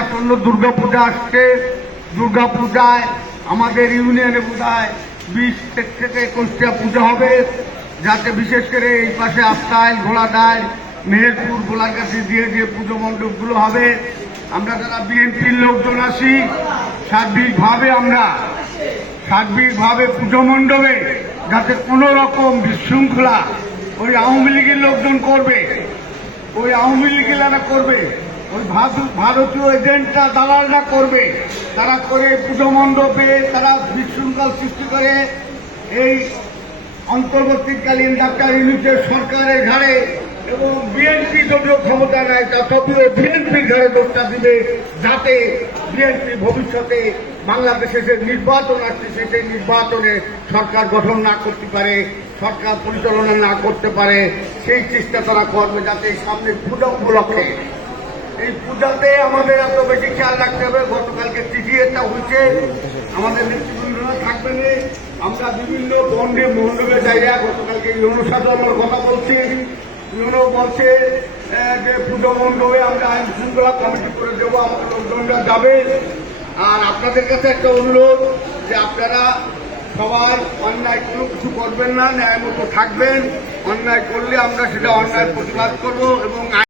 আসন্ন দুর্গাপূজা আসছে। দুর্গাপূজায় আমাদের ইউনিয়নে বোধহয় 20 থেকে 21টা পূজা হবে, যাতে বিশেষ করে এই পাশে আফতাইল, ঘোড়াডাইল, মেহেরপুর, গোলারগাছি দিয়ে যে পুজো মণ্ডপগুলো হবে, আমরা যারা বিএনপির লোকজন আছি সার্বিকভাবে পুজো মণ্ডপে যাতে কোনো রকম বিশৃঙ্খলা ওই আওয়ামী লীগের লোকজন করবে, ওই আওয়ামী লীগেরা করবে, ওই ভারতীয় এজেন্টরা, দালালরা করবে, তারা করে পুজো মণ্ডপে তারা বিশৃঙ্খল সৃষ্টি করে এই অন্তর্বর্তীকালীন ডাক্তার ইউনূসের সরকারের ঘাড়ে এবং বিএনপি যদিও ক্ষমতা নেয় তথাপিও বিএনপির ঘাড়ে দোষটা দিবে, যাতে বিএনপি ভবিষ্যতে বাংলাদেশে যে নির্বাচন আসছে সেই নির্বাচনে সরকার গঠন না করতে পারে, সরকার পরিচালনা না করতে পারে, সেই চেষ্টা তারা করবে, যাতে সামনে পূজা উপলক্ষে এই পূজাতে আমাদের এত বেশি খেয়াল রাখতে হবে। গতকালকে চিঠি একটা হয়েছে, আমাদের নেতৃবৃন্দরা থাকবেন, আমরা বিভিন্ন বন্ডে মণ্ডপে জায়গা গতকালকে ইউনো সাধারণের কথা বলছি, ইউনো বলছে যে পুজো মণ্ডপে আমরা আইন শৃঙ্খলা কমিটি করে দেবো, আমাদের লোকজনরা যাবে। আর আপনাদের কাছে একটা অনুরোধ যে আপনারা সবাই অন্যায় কোনো কিছু করবেন না, ন্যায় মতো থাকবেন, অন্যায় করলে আমরা সেটা অন্যায় প্রতিবাদ করবো এবং